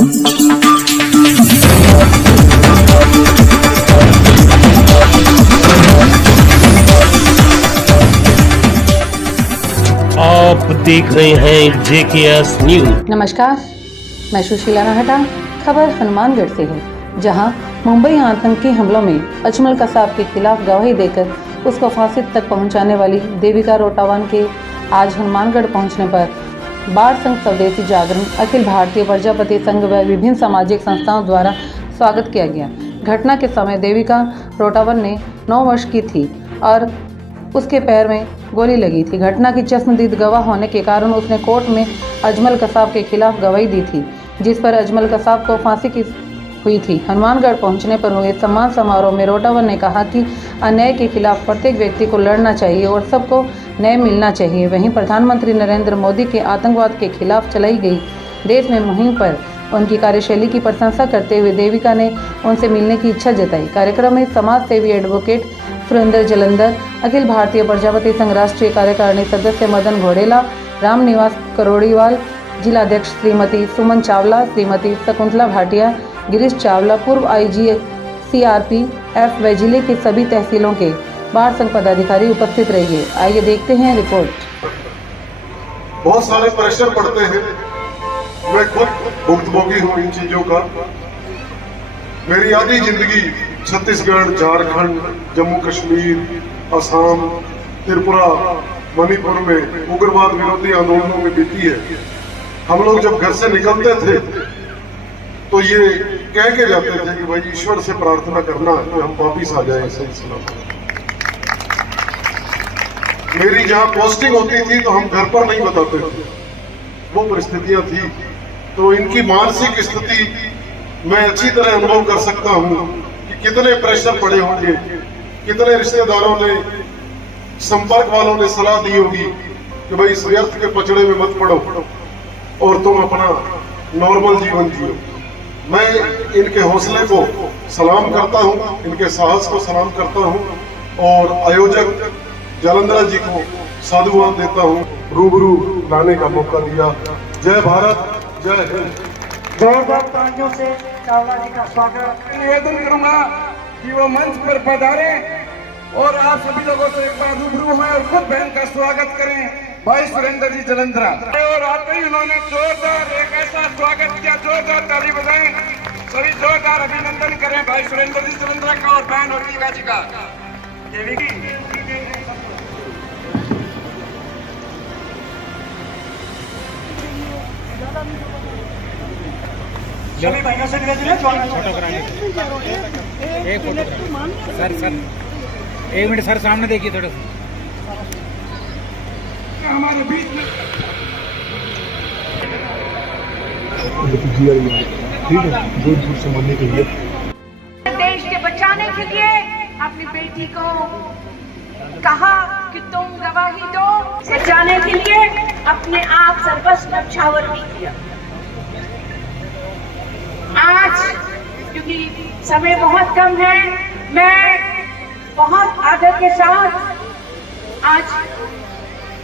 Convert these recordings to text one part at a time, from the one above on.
आप देख रहे हैं JKS न्यूज। नमस्कार, मैं सुशीला नाहटा। खबर हनुमानगढ़ से है, जहां मुंबई आतंकी हमलों में अजमल कसाब के खिलाफ गवाही देकर उसको फांसी तक पहुंचाने वाली देविका रोटावान के आज हनुमानगढ़ पहुंचने पर बाढ़ संघ स्वदेशी जागरण, अखिल भारतीय प्रजापति संघ व विभिन्न सामाजिक संस्थाओं द्वारा स्वागत किया गया। घटना के समय देविका रोटावान ने 9 वर्ष की थी और उसके पैर में गोली लगी थी। घटना की चश्मदीद गवाह होने के कारण उसने कोर्ट में अजमल कसाब के खिलाफ गवाही दी थी, जिस पर अजमल कसाब को फांसी की हुई थी। हनुमानगढ़ पहुंचने पर हुए सम्मान समारोह में रोटावान ने कहा कि अन्याय के खिलाफ प्रत्येक व्यक्ति को लड़ना चाहिए और सबको न्याय मिलना चाहिए। वहीं प्रधानमंत्री नरेंद्र मोदी के आतंकवाद के खिलाफ चलाई गई देश में मुहिम पर उनकी कार्यशैली की प्रशंसा करते हुए देविका ने उनसे मिलने की इच्छा जताई। कार्यक्रम में समाज सेवी एडवोकेट सुरेंद्र जलंधर, अखिल भारतीय प्रजापति संघ राष्ट्रीय कार्यकारिणी सदस्य मदन घोड़ेला, राम निवास करोड़ीवाल, जिलाध्यक्ष श्रीमती सुमन चावला, श्रीमती शकुंतला भाटिया, गिरीश चावला, पूर्व IG CRPF व जिले के सभी तहसीलों के बाढ़ संघ पदाधिकारी उपस्थित रहिए। आइए देखते हैं रिपोर्ट। बहुत सारे प्रेशर पड़ते हैं, मैं खुद भुक्तभोगी हूँ इन चीजों का। मेरी आधी जिंदगी छत्तीसगढ़, झारखंड, जम्मू कश्मीर, असम, त्रिपुरा, मणिपुर में उग्रवाद विरोधी आंदोलनों में बीती है। हम लोग जब घर से निकलते थे तो ये कह के जाते थे कि भाई ईश्वर से प्रार्थना करना कि हम वापिस आ जाए सही सलामत। मेरी जहां पोस्टिंग होती थी तो हम घर पर नहीं बताते थे, वो परिस्थितियां थी। तो इनकी मानसिक स्थिति मैं अच्छी तरह अनुभव कर सकता हूं कि कितने प्रेशर पड़े होंगे, कितने रिश्तेदारों ने, संपर्क वालों ने सलाह दी होगी कि भाई इस व्यर्थ के पचड़े में मत पड़ो और तुम अपना नॉर्मल जीवन जियो। मैं इनके हौसले को सलाम करता हूं, इनके साहस को सलाम करता हूं और आयोजक जलंधर जी को साधुवाद देता हूं, रूबरू लाने का मौका दिया। जय भारत, जय हिंद। जोरदार तालियों से चावला जी का स्वागत। निवेदन करूंगा कि वो मंच पर पधारे और आप सभी लोगों से एक बार रूबरू हुए और खुद बहन का स्वागत करें, भाई सुरेंद्र जी जलंधरा। और आते ही उन्होंने जोरदार एक ऐसा स्वागत किया, जोरदार ताली बजाएं, सभी जोरदार अभिनंदन करें भाई सुरेंद्र जी जलंधरा का और बहन देविका जी का। सभी बहनों से निवेदन है, फोटो कराएंगे। एक फोटो सर 1 मिनट सर, सामने देखिए थोड़ा सा। हमारे बीच में ठीक है, दूर से मरने के लिए, देश के बचाने के लिए अपनी बेटी को कहा कि तुम गवाही दो, बचाने के लिए अपने आप सर्वस्व न्यौछावर भी किया। आज क्योंकि समय बहुत कम है, मैं बहुत आदर के साथ आज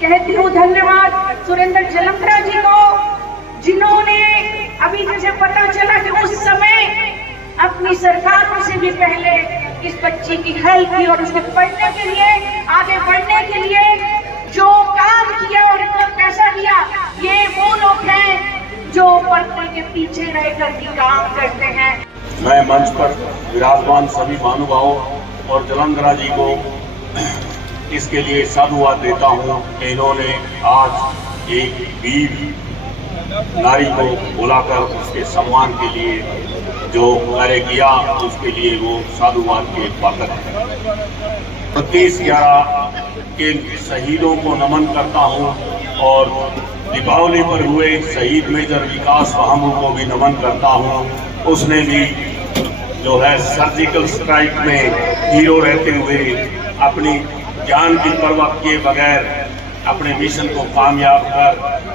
कहती हूँ धन्यवाद सुरेंद्र जलंधरा जी को, जिन्होंने अभी जैसे पता चला कि उस समय अपनी सरकारों से भी पहले इस बच्ची की हेल्प की और उसके पढ़ने के लिए, आगे बढ़ने के लिए जो काम किया और इतना पैसा दिया, ये वो लोग हैं जो पर्दे के पीछे रहकर भी काम करते हैं। मैं मंच पर विराजमान सभी महानुभावों और जलंधरा जी को इसके लिए साधुवाद देता हूँ कि इन्होंने आज एक वीर नारी को बुलाकर उसके सम्मान के लिए जो कार्य किया, उसके लिए वो साधुवाद के पात्र हैं। 32/11 के शहीदों को नमन करता हूँ और दीपावली पर हुए शहीद मेजर विकास बहामू को भी नमन करता हूँ। उसने भी जो है सर्जिकल स्ट्राइक में हीरो रहते हुए अपनी जान की परवाह किए बगैर अपने मिशन को कामयाब कर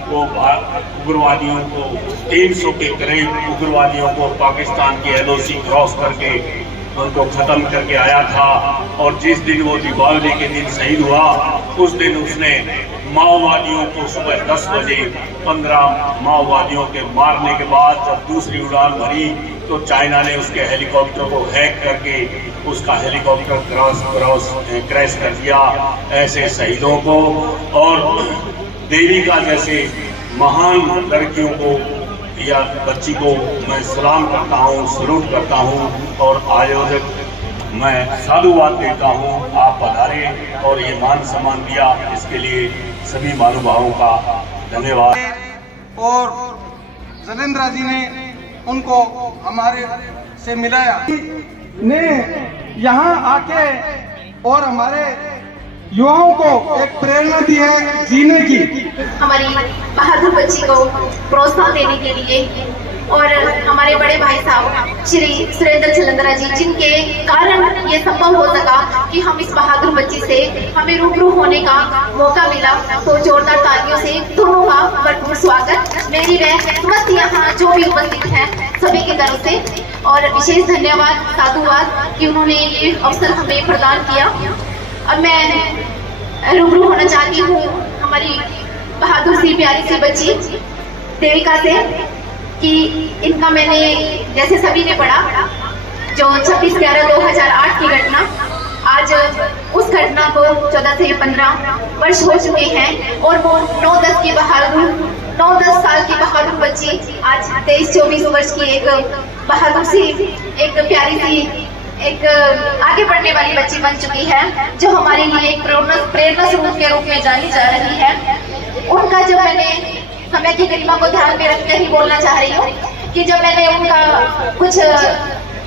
वो उग्रवादियों को 300 के करीब उग्रवादियों को पाकिस्तान की LOC क्रॉस करके उनको खत्म करके आया था। और जिस दिन वो दीपावली के दिन शहीद हुआ, उस दिन उसने माओवादियों को सुबह 10 बजे 15 माओवादियों के मारने के बाद जब दूसरी उड़ान भरी तो चाइना ने उसके हेलीकॉप्टर को हैक करके उसका हेलीकॉप्टर क्रैश कर दिया। ऐसे शहीदों को और देविका जैसे महान लड़कियों को या बच्ची को मैं सलाम करता हूँ, सलूट करता हूँ और आयोजक मैं साधुवाद देता हूँ। आप पधारे और ये मान सम्मान दिया, इसके लिए सभी महानुभावों का धन्यवाद। और जलेंद्रा जी ने उनको हमारे से मिलाया, ने यहाँ आके और हमारे युवाओं को एक प्रेरणा दी है जीने की। हमारी बहादुर बच्ची को प्रोत्साहन देने के लिए और हमारे बड़े भाई साहब श्री सुरेंद्र छलंदरा जी, जिनके कारण ये संभव हो सका कि हम इस बहादुर बच्ची से हमें रूबरू होने का मौका मिला, तो जोरदार तालियों से दोनों का भरपूर स्वागत मेरी व समस्त यहाँ जो भी उपस्थित हैं सभी की तरफ से, और विशेष धन्यवाद साधुवाद कि उन्होंने ये अवसर हमें प्रदान किया। अब मैं रूबरू होना चाहती हूँ हमारी बहादुर सी प्यारी सी बच्ची देविका से कि इनका मैंने जैसे सभी ने पढ़ा जो 26/11/2008 की घटना, आज उस घटना को 14 से 15 वर्ष हो चुके हैं और वो 9-10 की बहादुर 9-10 साल की बहादुर बच्ची आज 23-24 वर्ष की एक बहादुर सी एक प्यारी सी एक आगे बढ़ने वाली बच्ची बन चुकी है, जो हमारे लिए एक प्रेरणा स्रोत के रूप में जानी जा रही है। उनका जब मैंने समय की गरिमा को ध्यान में रखकर ही बोलना चाह रही हूँ कि जब मैंने उनका कुछ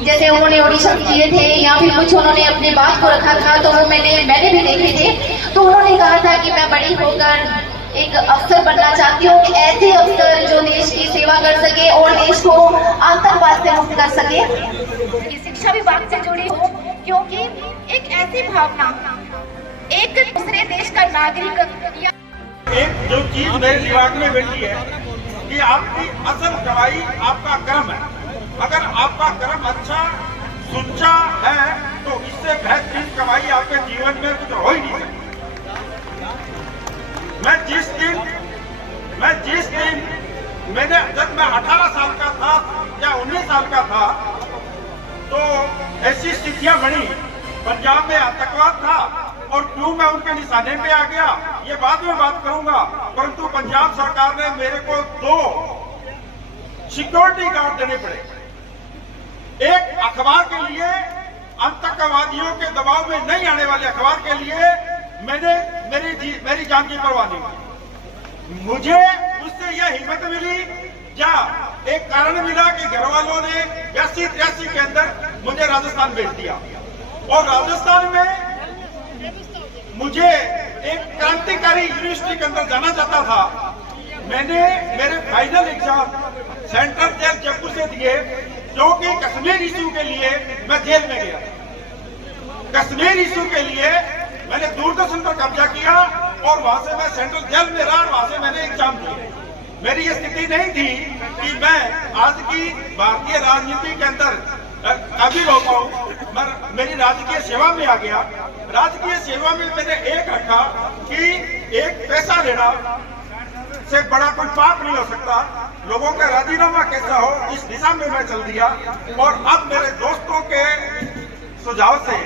जैसे उन्होंने ऑडिशन किए थे या फिर कुछ उन्होंने अपनी बात को रखा था तो वो मैंने भी देखे थे, तो उन्होंने कहा था कि मैं बड़ी होकर एक अफसर बनना चाहती हूँ, ऐसे अफसर जो देश की सेवा कर सके और देश को आतंकवाद से मुक्त कर सके, शिक्षा विभाग से जुड़ी हो, क्योंकि एक ऐसी भावना एक दूसरे देश का नागरिक एक जो चीज मेरे दिमाग में बैठी है कि आपकी असल कमाई आपका कर्म है। अगर आपका कर्म अच्छा सुच्चा है तो इससे बेहतरीन कमाई आपके जीवन में कुछ हो ही नहीं सकती। मैंने जब मैं 18 साल का था या 19 साल का था तो ऐसी स्थितियां बनी, पंजाब में आतंकवाद था और क्यों मैं उनके निशाने पे आ गया ये बाद में बात करूंगा, परंतु पंजाब सरकार ने मेरे को 2 सिक्योरिटी गार्ड देने पड़े। एक अखबार के लिए, आतंकवादियों के दबाव में नहीं आने वाले अखबार के लिए मैंने मेरी जान की परवाह नहीं की। मुझे उससे यह हिम्मत मिली या एक कारण मिला कि घर वालों ने 82-83 के अंदर मुझे राजस्थान भेज दिया और राजस्थान में मुझे एक क्रांतिकारी यूनिवर्सिटी के अंदर जाना चाहता था। मैंने मेरे final exam central jail Jaipur से दिए, जो कि कश्मीर इशू के लिए मैं जेल में गया। कश्मीर इशू के लिए मैंने दूरदर्शन पर कब्जा किया और वहां से मैं सेंट्रल जेल में रहा, वहां से मैंने एग्जाम दिए। मेरी ये स्थिति नहीं थी कि मैं आज की भारतीय राजनीति के अंदर काबिल हो पाऊं, मेरी राजकीय सेवा में आ गया। राजकीय सेवा में मैंने एक रखा कि एक पैसा लेना से बड़ा कोई पाप नहीं हो सकता, लोगों का राजीनामा कैसा हो, इस दिशा में मैं चल दिया। और अब मेरे दोस्तों के सुझाव से,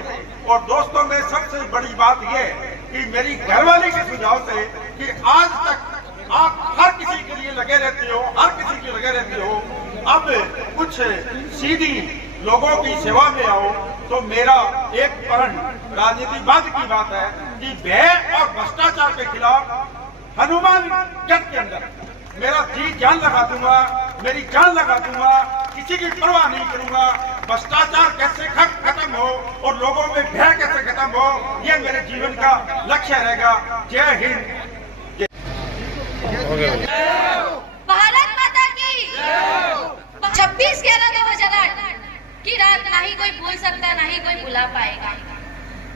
और दोस्तों में सबसे बड़ी बात यह कि मेरी घरवाली के सुझाव से कि आज तक आप हर किसी के लिए लगे रहते हो, हर किसी के लगे रहते हो, अब कुछ सीधी लोगों की सेवा में आओ, तो मेरा एक प्रण राजनीतिवाद की बात है कि भय और भ्रष्टाचार के खिलाफ हनुमानगढ़ के अंदर मेरा जी जान लगा दूंगा, मेरी जान लगा दूंगा, किसी की परवाह नहीं करूंगा। भ्रष्टाचार कैसे खत्म हो और लोगों में भय कैसे खत्म हो, ये मेरे जीवन का लक्ष्य रहेगा। जय हिंद। भारत माता की 26/11/2008 की रात ना ही कोई भूल सकता, ना ही कोई भुला पाएगा।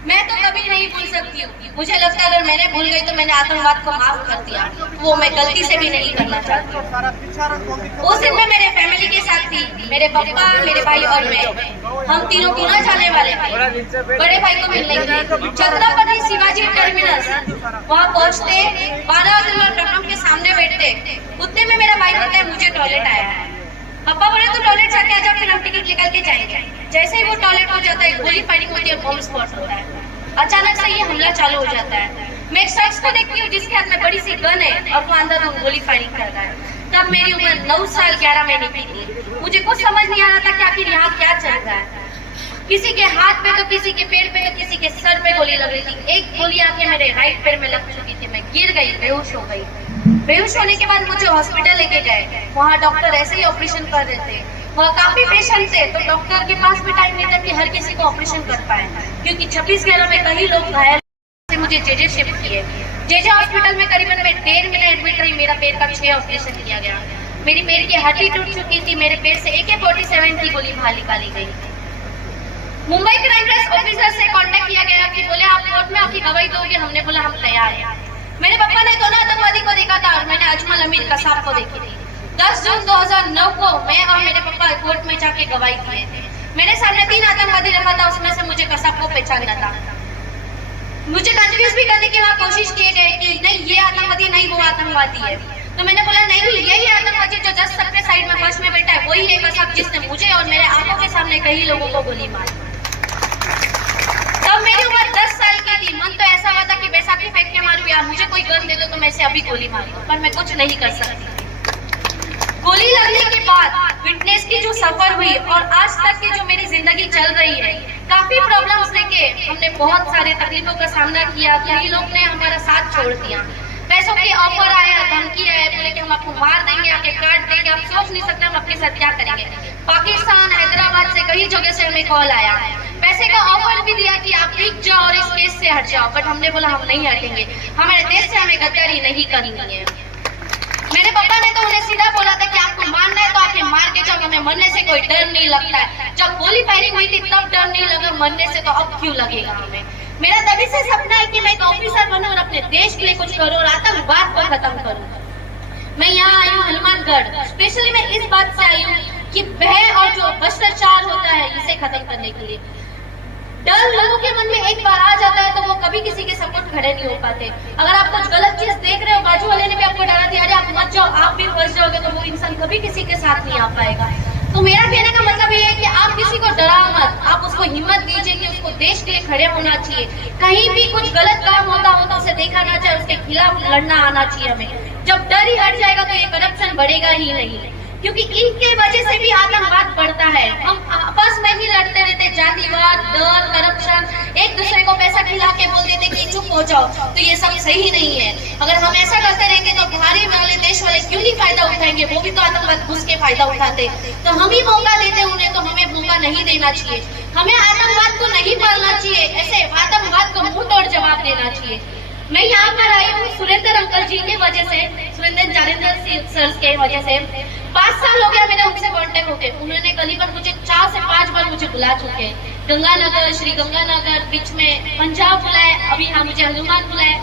मैं तो कभी नहीं भूल सकती हूँ। मुझे लगता है अगर मैंने भूल गई तो मैंने आतंकवाद को माफ कर दिया, वो मैं गलती से भी नहीं करना चाहती। उस दिन मैं मेरे फैमिली के साथ थी। मेरे पापा, मेरे भाई और मैं, हम तीनों पुणे जाने वाले थे बड़े भाई को मिलने के लिए। छत्रपति शिवाजी टर्मिनस वहाँ पहुँचते 12 नंबर प्लेटफॉर्म के सामने बैठते, उतने में मेरा भाई बोलता है मुझे टॉयलेट आया है। पापा बोले तो टॉयलेट जाके आ जाओ, फिर हम टिकट निकाल के जाएंगे। जैसे ही वो टॉयलेट हो जाता है, गोली फायरिंग होती है, बॉम्ब स्पॉट होता है। अचानक से ये हमला चालू हो जाता है। मैं एक शख्स को देखती हूँ जिसके हाथ में बड़ी सी गन है और वो अंदर गोली फायरिंग कर रहा है। तब मेरी उम्र 9 साल 11 महीने की थी। मुझे कुछ समझ नहीं आ रहा था कि आखिर यहाँ क्या चल रहा है। किसी के हाथ पे तो किसी के पेड़ पे तो किसी के सर पे गोली लग रही थी। एक गोली आके मेरे राइट पैर में लग चुकी थी। मैं गिर गई, बेहोश हो गई। बेहोश होने के बाद मुझे हॉस्पिटल लेके गए। वहाँ डॉक्टर ऐसे ही ऑपरेशन कर रहे थे। वहाँ काफी पेशेंट थे, तो डॉक्टर के पास भी टाइम नहीं था कि हर किसी को ऑपरेशन कर पाए, क्योंकि 26/11 में कई लोग घायल से मुझे जेजे शिफ्ट किए। जेजे हॉस्पिटल में करीबन मैं 1.5 महीने एडमिट रही। मेरा पैर का 6 ऑपरेशन किया गया। मेरी पैर की हड्डी टूट चुकी थी। मेरे पैर से AK-47 की गोली बाहर निकाली गई। मुंबई क्राइम ब्रांच ऑफिसर से कांटेक्ट किया गया कि बोले आप कोर्ट में आपकी गवाही दोगे। हमने बोला हम तैयार हैं। मेरे पापा ने दोनों आतंकवादी को देखा था और मैंने अजमल अमीर कसाब को देखी थी। 10 जून 2009 को मैं और मेरे पापा कोर्ट में जाके गवाही दिए थे। मेरे सामने 3 आतंकवादी रखा था, उसमें से मुझे कसाब को पहचानना था। मुझे कंफ्यूज भी करने की वहाँ कोशिश किए गए कि नहीं ये आतंकवादी नहीं वो आतंकवादी है। तो मैंने बोला नहीं यही आतंकवादी जो जस्ट सबके साइड में फर्स्ट में बैठा है वही है कसाब, जिसने मुझे और मेरे आंखों के सामने कई लोगों को गोली मारी। तब मेरी उम्र 10 साल की थी। मन तो ऐसा हुआ था कि बैसाखी फेंक के मारूं या मुझे कोई गन दे दो तो मैं इसे अभी गोली मार दूं, पर मैं कुछ नहीं कर सकती। गोली लगने के बाद विटनेस की जो सफर हुई और आज तक की जो मेरी जिंदगी चल रही है, काफी प्रॉब्लम्स लेके हमने बहुत सारे तकलीफों का सामना किया। कई लोग ने हमारा साथ छोड़ दिया। पैसों की ऑफर आया, धमकी आया, बोले कि हम आपको मार देंगे, आके काट देंगे। आप सोच नहीं सकते हम आपके साथ क्या करेंगे। पाकिस्तान, हैदराबाद से कई जगह से हमें कॉल आया। पैसे का ऑफर भी दिया कि आप रुक जाओ और इस केस से हट जाओ, बट हमने बोला हम नहीं हटेंगे। हमारे देश से हमें गद्दारी नहीं करनी है। मेरे पापा ने तो उन्हें सीधा बोला था कि आपको मारना है तो आके मार के जाओ, हमें मरने से कोई डर नहीं लगता है। जब गोली फायरिंग हुई थी तब डर नहीं लगा, मरने से तो अब क्यों लगेगा हमें। मेरा तभी से सपना है कि मैं एक ऑफिसर बनूं और अपने देश के लिए कुछ करूं और आतंकवाद को खत्म करूं। मैं यहाँ आई हूँ हनुमानगढ़, स्पेशली मैं इस बात से आई हूँ कि भय और जो भ्रष्टाचार होता है इसे खत्म करने के लिए। डर लोगों के मन में एक बार आ जाता है तो वो कभी किसी के सपोर्ट खड़े नहीं हो पाते। अगर आप कुछ गलत चीज देख रहे हो, बाजू वाले ने भी आपको डरा दिया अरे आप मत जाओ, आप भी फंस जाओगे, तो वो इंसान कभी किसी के साथ नहीं आ पाएगा। तो मेरा कहने का मतलब ये है कि आप किसी को डराओ मत, आप उसको हिम्मत दीजिए कि उसको देश के लिए खड़े होना चाहिए। कहीं भी कुछ गलत काम होता हो तो उसे देखा ना चाहिए, उसके खिलाफ लड़ना आना चाहिए हमें। जब डर ही हट जाएगा तो ये करप्शन बढ़ेगा ही नहीं, क्योंकि इनके वजह से भी आतंकवाद बढ़ता है। हम आपस में ही लड़ते रहते, जातिवाद, डर, करप्शन, एक दूसरे को पैसा खिला के बोल देते कि चुप हो जाओ, तो ये सब सही नहीं है। अगर हम ऐसा करते रहेंगे तो बाहरी वाले देश वाले क्यों नहीं फायदा उठाएंगे, वो भी तो आतंकवाद घुस के फायदा उठाते। तो हम ही मौका देते उन्हें, तो हमें मौका नहीं देना चाहिए। हमें आतंकवाद को नहीं पालना चाहिए, ऐसे आतंकवाद को मुंह तोड़ जवाब देना चाहिए। मैं यहाँ पर आई हूँ सुरेंद्र अंकल जी के वजह से, सुरेंद्र जारेंद्र सर के वजह से। 5 साल हो गया मैंने उनसे कांटेक्ट होके। उन्होंने करीबन मुझे 4 से 5 बार मुझे बुला चुके हैं। गंगानगर, श्री गंगानगर, बीच में पंजाब बुलाए, अभी यहाँ मुझे हनुमान बुलाए।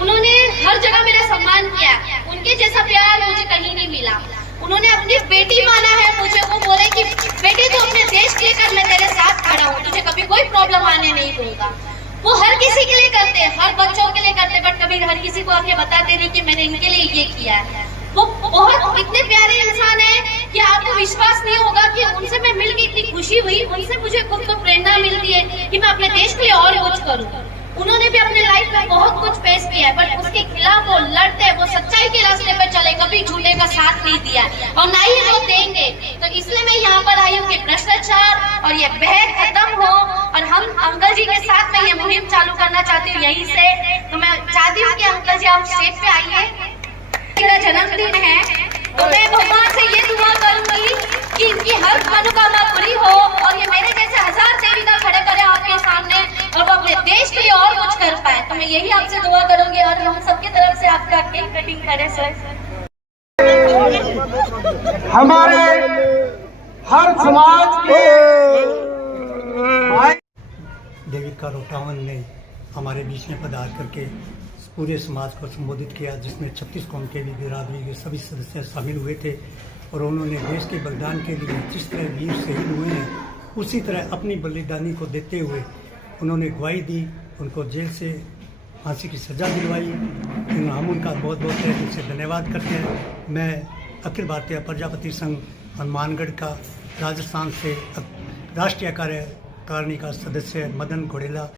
उन्होंने हर जगह मेरा सम्मान किया। उनके जैसा प्यार मुझे कहीं नहीं मिला। उन्होंने अपनी बेटी माना है मुझे। वो बोले कि बेटी तो अपने देश के लिए कर, मैं तेरे साथ खड़ा हूँ, तुझे कभी कोई प्रॉब्लम आने नहीं दूंगा। वो हर किसी के लिए करते, हर बच्चों के लिए करते, बट कभी हर किसी को आके बताते नहीं कि मैंने इनके लिए ये किया है। वो बहुत इतने प्यारे इंसान है कि आपको विश्वास नहीं होगा कि उनसे मैं मिल के इतनी खुशी हुई। उनसे मुझे खुद को प्रेरणा मिलती है कि मैं अपने देश के लिए और कुछ करूं। उन्होंने भी अपने लाइफ में बहुत कुछ फेस किया है, बट उसके खिलाफ वो लड़ते, वो सच्चाई के रास्ते पर चले, कभी झूठे का साथ नहीं दिया और ना ही वो देंगे। तो इसलिए मैं यहाँ पर आई हूँ कि भ्रष्टाचार और ये भय खत्म हो, और हम अंकल जी के साथ में ये मुहिम चालू करना चाहती हूँ यहीं से। तो मैं चाहती हूँ कि अंकल जी आप स्टेज पे आइए। मेरा जन्मदिन है तो मैं भगवान से ये दुआ करूंगी कि इनकी हर मनोकामना पूरी हो और ये मेरे जैसे 1000 देवीदार खड़े करे आपके सामने और वो अपने देश के लिए और कुछ कर पाए। तो मैं यही आपसे दुआ करूंगी और हम सबकी तरफ से आपका केक कटिंग करें सर। हमारे हर समाज के देविका रोटावन ने हमारे बीच में पधार करके पूरे समाज को संबोधित किया, जिसमें 36 कौम के भी बिरादरी के सभी सदस्य शामिल हुए थे। और उन्होंने देश के बलिदान के लिए जिस तरह वीर शहीद हुए हैं उसी तरह अपनी बलिदानी को देते हुए उन्होंने गवाही दी, उनको जेल से फांसी की सज़ा दिलवाई। हम उनका बहुत बहुत तहे दिल से धन्यवाद करते हैं। मैं अखिल भारतीय प्रजापति संघ हनुमानगढ़ का राजस्थान से राष्ट्रीय कार्यकारिणी का सदस्य मदन घोड़ेला